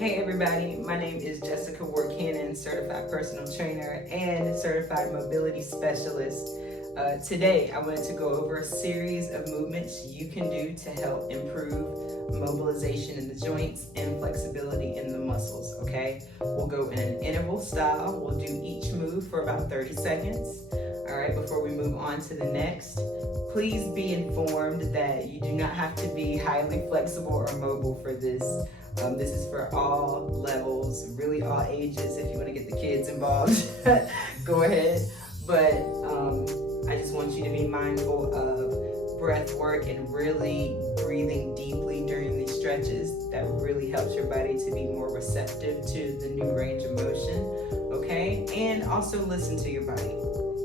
Hey everybody, my name is Jessica Ward Cannon, certified personal trainer and certified mobility specialist. Today I wanted to go over a series of movements you can do to help improve mobilization in the joints and flexibility in the muscles, okay? We'll go in an interval style. We'll do each move for about 30 seconds. All right, before we move on to the next, please be informed that you do not have to be highly flexible or mobile for this. This is for all levels, really all ages. If you want to get the kids involved, go ahead. But I just want you to be mindful of breath work and really breathing deeply during these stretches. That really helps your body to be more receptive to the new range of motion, okay? And also listen to your body.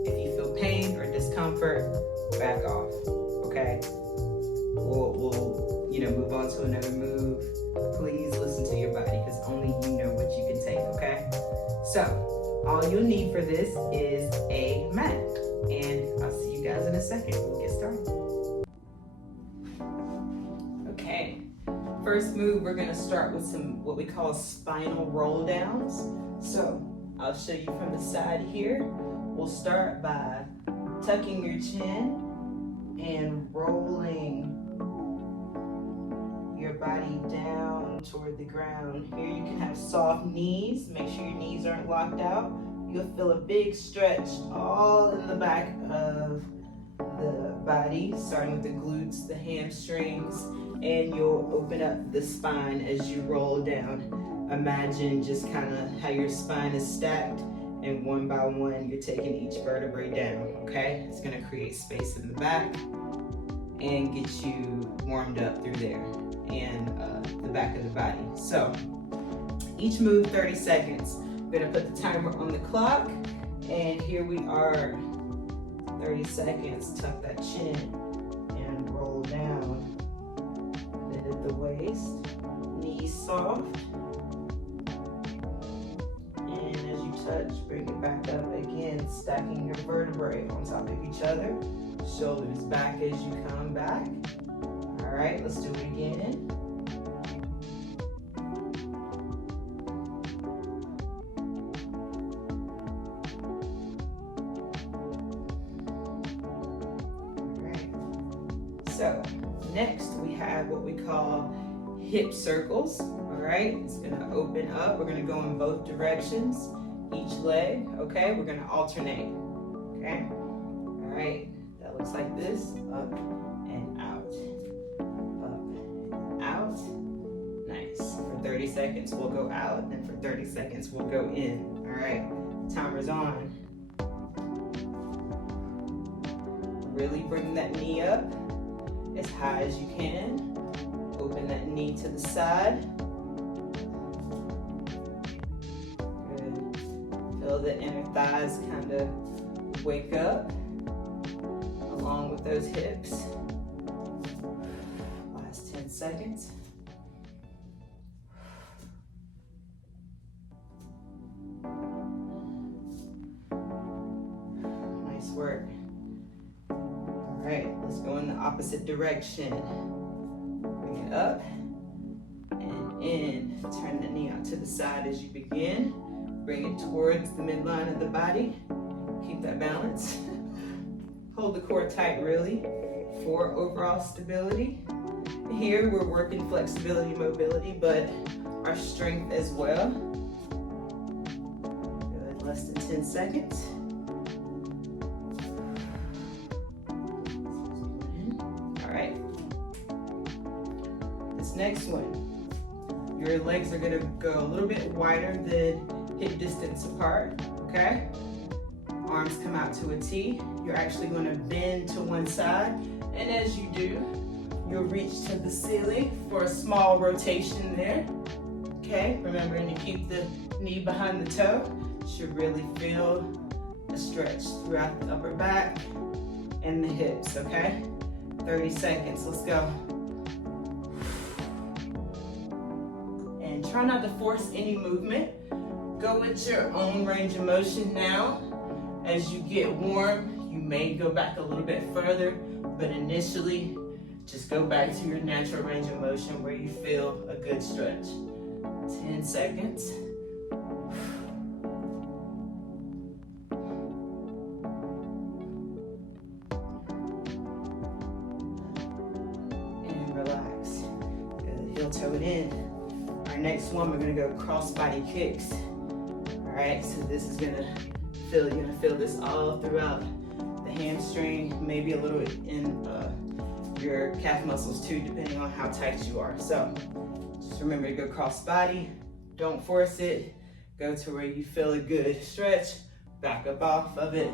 If you feel pain or discomfort, back off, okay? We'll move on to another move. Please listen to your body because only you know what you can take, okay? So, all you'll need for this is a mat. And I'll see you guys in a second. We'll get started. Okay, first move, we're gonna start with some what we call spinal roll downs. So, I'll show you from the side here. We'll start by tucking your chin and rolling your body down toward the ground. Here you can have soft knees. Make sure your knees aren't locked out. You'll feel a big stretch all in the back of the body, starting with the glutes, the hamstrings, and you'll open up the spine as you roll down. Imagine just kind of how your spine is stacked, and one by one you're taking each vertebrae down, okay? It's gonna create space in the back and get you warmed up through there and the back of the body. So each move 30 seconds. We're gonna put the timer on the clock, and here we are, 30 seconds. Tuck that chin and roll down. Bend at the waist, knees soft. And as you touch, bring it back up again, stacking your vertebrae on top of each other. Shoulders back as you come back. All right, let's do it again. All right. So next we have what we call hip circles. All right, it's gonna open up. We're gonna go in both directions, each leg. Okay, we're gonna alternate. Okay, all right. That looks like this, up and out, up and out. Nice. For 30 seconds, we'll go out, and for 30 seconds, we'll go in. All right, timer's on. Really bring that knee up as high as you can. Open that knee to the side. Good. Feel the inner thighs kind of wake up along with those hips. Last 10 seconds. Nice work. All right, let's go in the opposite direction. Bring it up and in. Turn the knee out to the side as you begin. Bring it towards the midline of the body. Keep that balance. Hold the core tight really for overall stability. Here we're working flexibility, mobility, but our strength as well. Good, less than 10 seconds. All right. This next one, your legs are gonna go a little bit wider than hip distance apart, okay? Arms come out to a T. You're actually going to bend to one side, and as you do, you'll reach to the ceiling for a small rotation there. Okay, remembering to keep the knee behind the toe. Should really feel a stretch throughout the upper back and the hips, okay? 30 seconds, let's go. And try not to force any movement. Go with your own range of motion now. As you get warm, you may go back a little bit further, but initially, just go back to your natural range of motion where you feel a good stretch. 10 seconds. And relax. Good, heel toe it in. Our next one, we're gonna go cross body kicks. All right, so this is you're gonna feel this all throughout the hamstring, maybe a little in your calf muscles too, depending on how tight you are. So just remember to go cross body, don't force it, go to where you feel a good stretch, back up off of it.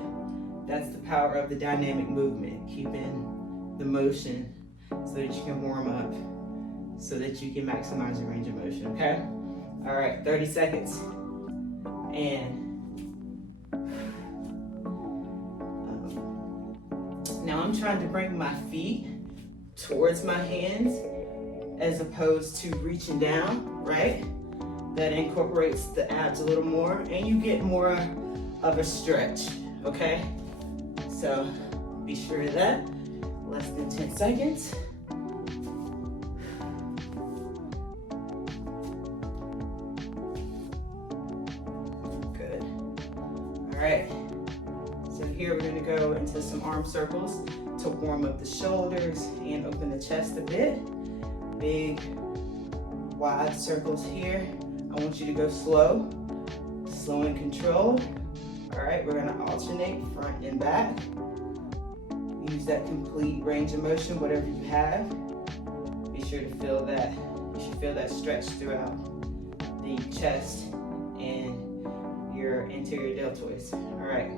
That's the power of the dynamic movement, keeping the motion so that you can warm up, so that you can maximize your range of motion, okay? All right, 30 seconds. And now I'm trying to bring my feet towards my hands as opposed to reaching down, right? That incorporates the abs a little more and you get more of a stretch, okay? So be sure of that. Less than 10 seconds. Good. All right. So here we're gonna go into some arm circles to warm up the shoulders and open the chest a bit. Big, wide circles here. I want you to go slow and controlled. All right, we're gonna alternate front and back. Use that complete range of motion, whatever you have. Be sure to feel that, you should feel that stretch throughout the chest and your anterior deltoids. All right,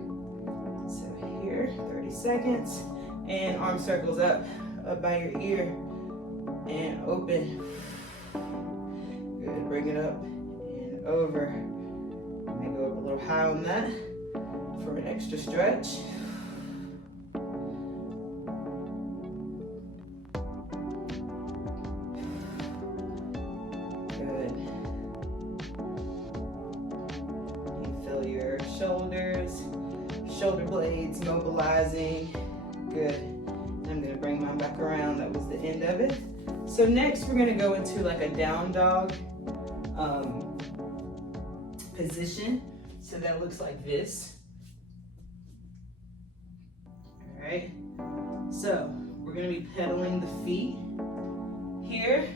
so here, 30 seconds. And arm circles up by your ear and open. Good, bring it up and over. Let me go up a little high on that for an extra stretch. Good. You feel your shoulders, shoulder blades mobilizing. Good. I'm gonna bring mine back around. That was the end of it. So next we're gonna go into like a down dog position. So that looks like this. All right. So we're gonna be pedaling the feet here.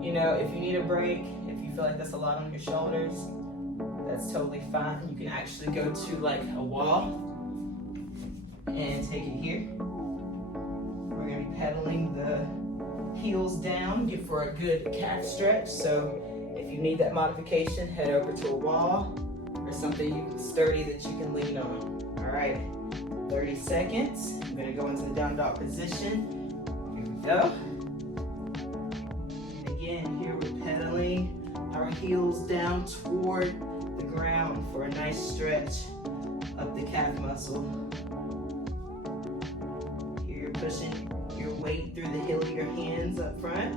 You know, if you need a break, if you feel like that's a lot on your shoulders, that's totally fine. You can actually go to like a wall and take it here. We're gonna be pedaling the heels down, get for a good calf stretch. So if you need that modification, head over to a wall or something sturdy that you can lean on. All right, 30 seconds. I'm gonna go into the down dog position. Here we go. And again, here we're pedaling our heels down toward the ground for a nice stretch of the calf muscle. Pushing your weight through the heel of your hands up front.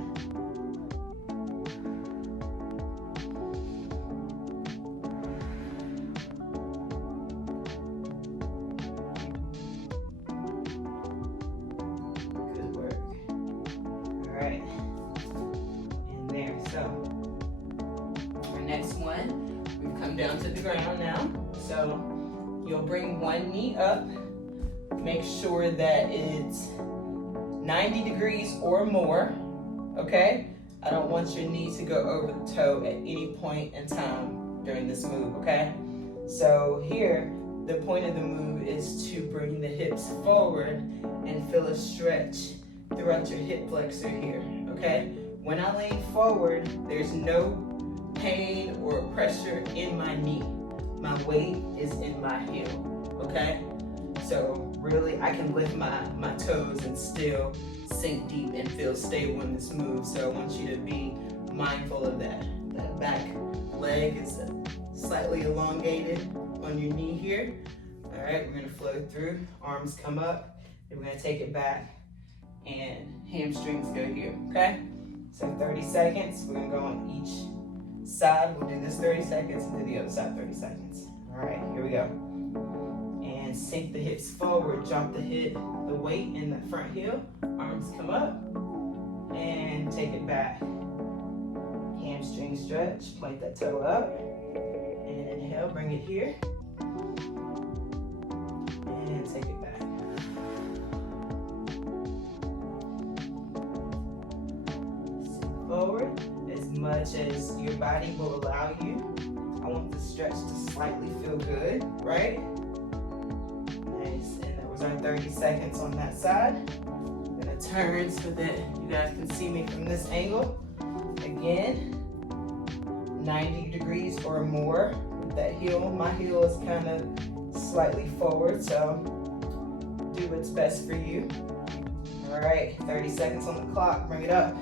Good work. All right. And there. So our next one, we've come down to the ground now. So you'll bring one knee up. Make sure that it's 90 degrees or more, okay? I don't want your knee to go over the toe at any point in time during this move, okay? So here, the point of the move is to bring the hips forward and feel a stretch throughout your hip flexor here, okay? When I lean forward, there's no pain or pressure in my knee. My weight is in my heel, okay? So really, I can lift my toes and still sink deep and feel stable in this move. So I want you to be mindful of that. That back leg is slightly elongated on your knee here. All right, we're gonna flow through, arms come up, and we're gonna take it back, and hamstrings go here, okay? So 30 seconds, we're gonna go on each side. We'll do this 30 seconds and do the other side 30 seconds. All right, here we go. And sink the hips forward, drop the weight in the front heel, arms come up, and take it back. hamstring stretch. Point that toe up. And inhale, bring it here. And take it back. Sit forward as much as your body will allow you. I want the stretch to slightly feel good, right? Nice, and that was our 30 seconds on that side. I'm gonna turn so that you guys can see me from this angle. Again, 90 degrees or more with that heel. My heel is kind of slightly forward, so do what's best for you. All right, 30 seconds on the clock, bring it up.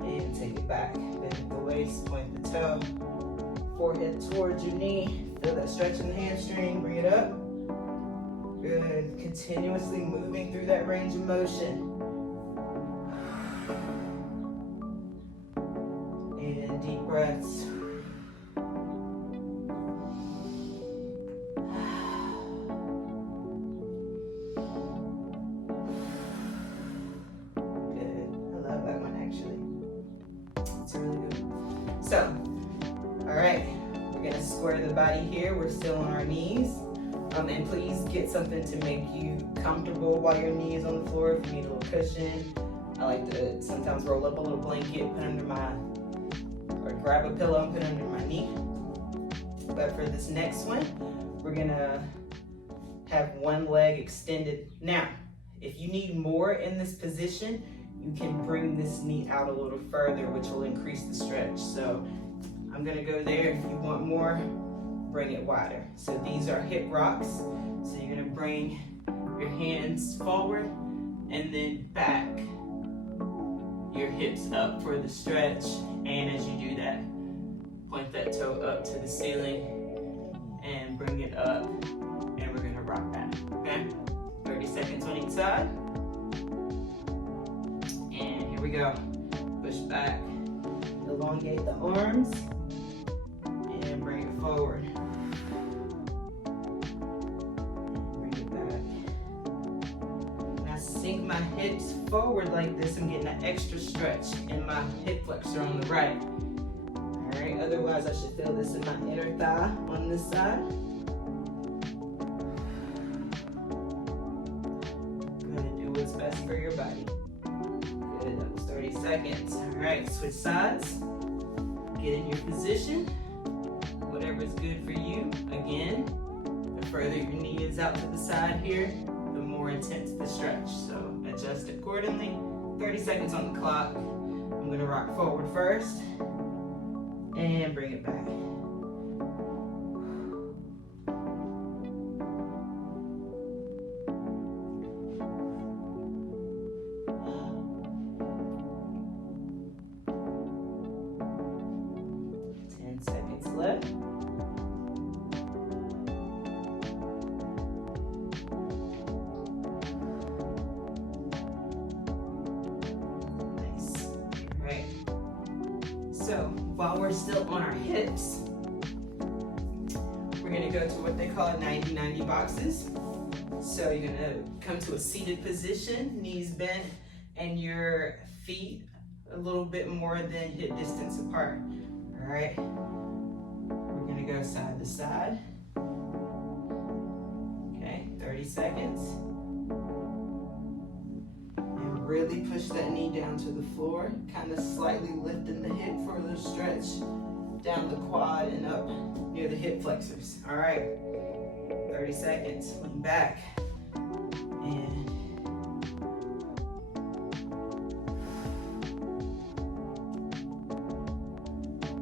And take it back. Bend the waist, point the toe, forehead towards your knee. Feel that stretch in the hamstring, bring it up. Good, continuously moving through that range of motion. And deep breaths. So, all right, we're gonna square the body here. We're still on our knees. And please get something to make you comfortable while your knee is on the floor. If you need a little cushion, I like to sometimes roll up a little blanket, put under or grab a pillow and put under my knee. But for this next one, we're gonna have one leg extended. Now, if you need more in this position, you can bring this knee out a little further, which will increase the stretch. So I'm gonna go there. If you want more, bring it wider. So these are hip rocks. So you're gonna bring your hands forward and then back. Your hips up for the stretch. And as you do that, point that toe up to the ceiling and bring it up. And we're gonna rock that, okay? 30 seconds on each side. Here we go. Push back, elongate the arms, and bring it forward. Bring it back. Now sink my hips forward like this. I'm getting an extra stretch in my hip flexor on the right. All right, otherwise I should feel this in my inner thigh on this side. I'm gonna do what's best for your body. Good, that was 30 seconds. All right, switch sides. Get in your position. Whatever is good for you. Again, the further your knee is out to the side here, the more intense the stretch. So adjust accordingly. 30 seconds on the clock. I'm gonna rock forward first and bring it back. Left. Nice. All right. So while we're still on our hips, we're gonna go to what they call 90-90 boxes. So you're gonna come to a seated position, knees bent, and your feet a little bit more than hip distance apart. All right. Go side to side. Okay, 30 seconds. And really push that knee down to the floor, kind of slightly lifting the hip for a little stretch down the quad and up near the hip flexors. All right, 30 seconds. Lean back. And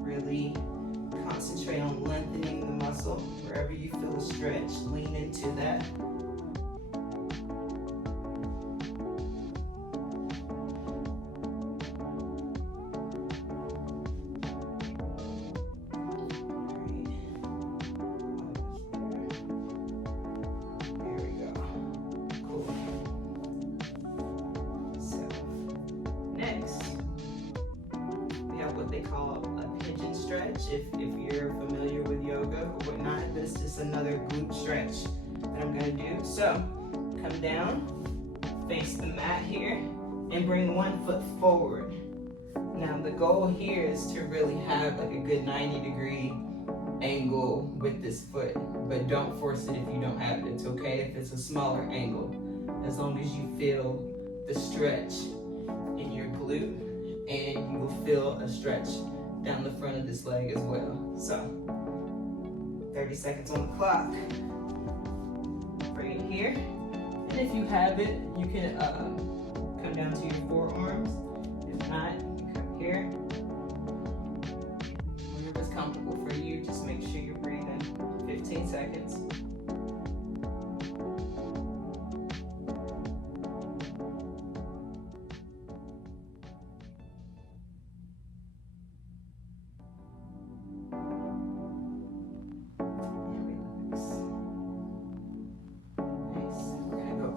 really concentrate on lengthening the muscle. Wherever you feel a stretch, lean into that. There we go. Cool. So, next, we have what they call a pigeon stretch. If you're familiar with yoga or whatnot, this is another glute stretch that I'm gonna do. So come down, face the mat here, and bring one foot forward. Now the goal here is to really have like a good 90-degree angle with this foot, but don't force it if you don't have it. It's okay if it's a smaller angle, as long as you feel the stretch in your glute, and you will feel a stretch down the front of this leg as well. So 30 seconds on the clock. Bring it here, and if you have it, you can come down to your forearms. If not, you come here. Whatever's comfortable for you, just make sure you're breathing. 15 seconds.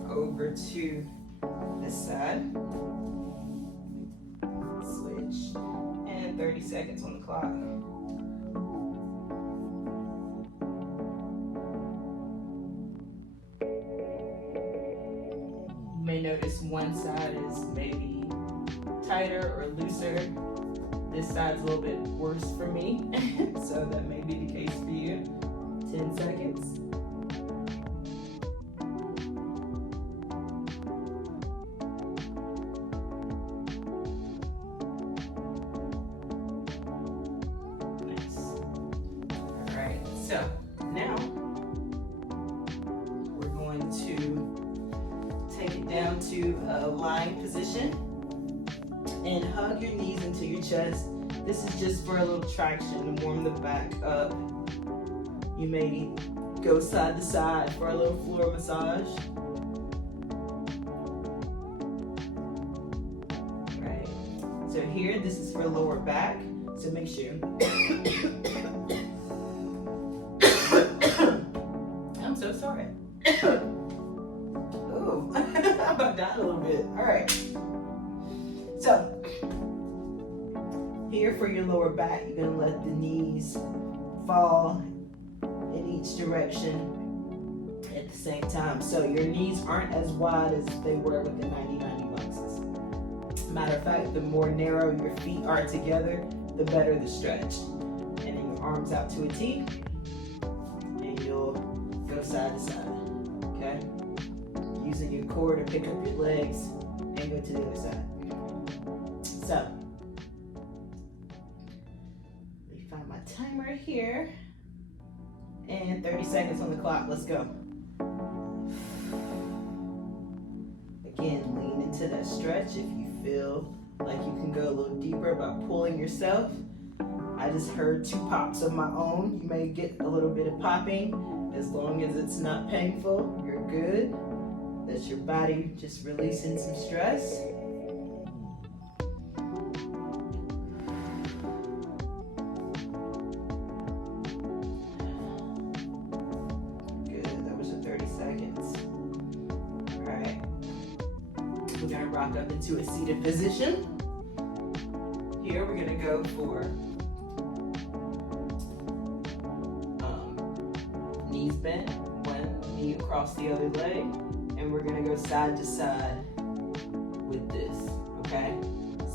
Over to this side, switch, and 30 seconds on the clock. You may notice one side is maybe tighter or looser. This side's a little bit worse for me, so that may be the case for you. 10 seconds. So now we're going to take it down to a lying position and hug your knees into your chest. This is just for a little traction to warm the back up. You may go side to side for a little floor massage. Right. So here, this is for lower back. So make sure. I'm so sorry. Ooh, I about died a little bit. All right. So here for your lower back, you're gonna let the knees fall in each direction at the same time. So your knees aren't as wide as they were with the 90-90 boxes. Matter of fact, the more narrow your feet are together, the better the stretch. And then your arms out to a T, and you'll go side to side, okay? Using your core to pick up your legs and go to the other side. So, let me find my timer here. And 30 seconds on the clock, let's go. Again, lean into that stretch if you feel like you can go a little deeper by pulling yourself. I just heard 2 pops of my own. You may get a little bit of popping. As long as it's not painful, you're good. That's your body just releasing some stress. Good, that was your 30 seconds. All right, we're gonna rock up into a seated position. Here we're gonna go for knees bent, one knee across the other leg, and we're gonna go side to side with this, okay?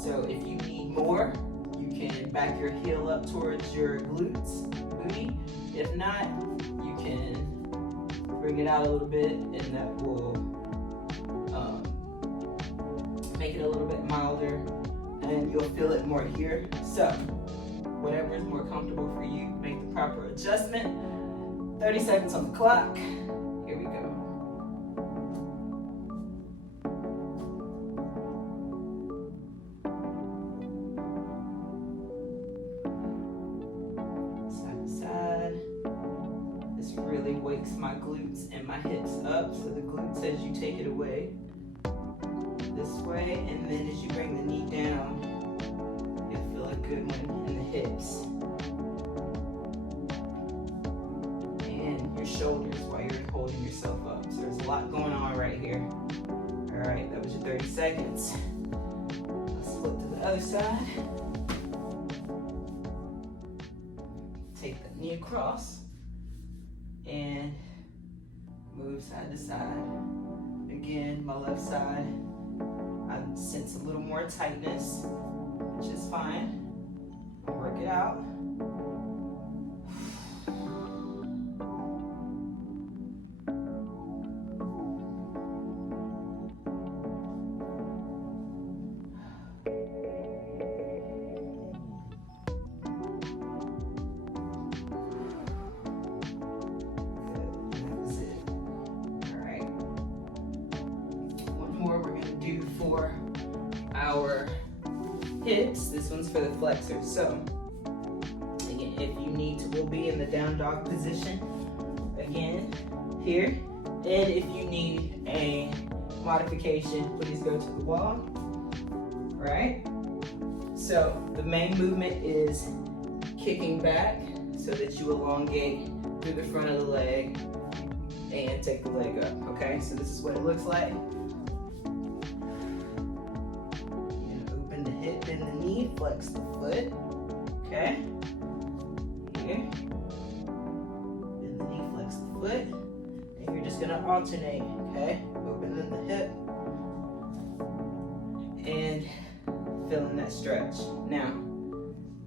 So if you need more, you can back your heel up towards your glutes, booty. If not, you can bring it out a little bit, and that will make it a little bit milder, and you'll feel it more here. So whatever is more comfortable for you, make the proper adjustment. 30 seconds on the clock. Here we go. Side to side. This really wakes my glutes and my hips up. So the glutes as you take it away. This way, and then as you bring the knee down, you'll feel a good one in the hips. Your shoulders while you're holding yourself up. So there's a lot going on right here. All right, that was your 30 seconds. Let's flip to the other side. Take the knee across and move side to side. Again, my left side, I sense a little more tightness. which is fine. Work it out. For our hips, this one's for the flexors. So again, if you need to, we'll be in the down dog position again here, and if you need a modification, please go to the wall. All right, so the main movement is kicking back so that you elongate through the front of the leg and take the leg up. Okay, so this is what it looks like. Bend the knee, flex the foot, okay? Here. Bend the knee, flex the foot. And you're just gonna alternate, okay? Opening the hip and feeling that stretch. Now,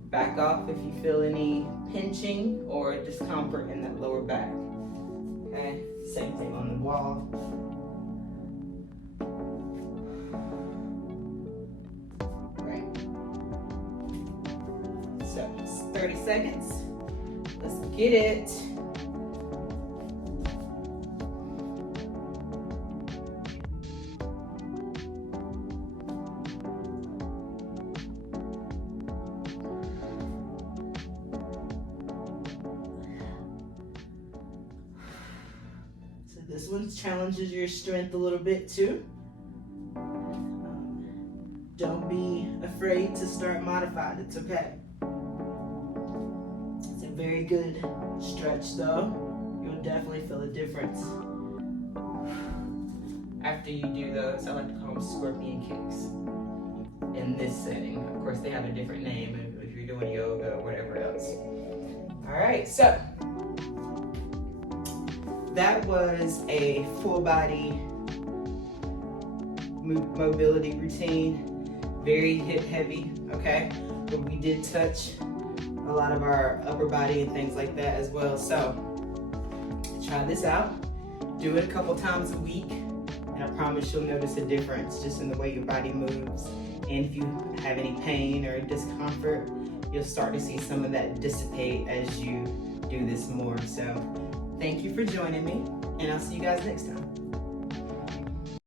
back off if you feel any pinching or discomfort in that lower back, okay? Same thing on the wall. So it's 30 seconds. Let's get it. So this one challenges your strength a little bit too. Don't be afraid to start modified, it's okay. Very good stretch though. You'll definitely feel a difference after you do those. I like to call them scorpion kicks in this setting. Of course, they have a different name if you're doing yoga or whatever else. All right, so that was a full body mobility routine, very hip heavy, okay? But we did touch a lot of our upper body and things like that as well. So try this out, do it a couple times a week, and I promise you'll notice a difference just in the way your body moves. And if you have any pain or discomfort, you'll start to see some of that dissipate as you do this more. So thank you for joining me, and I'll see you guys next time.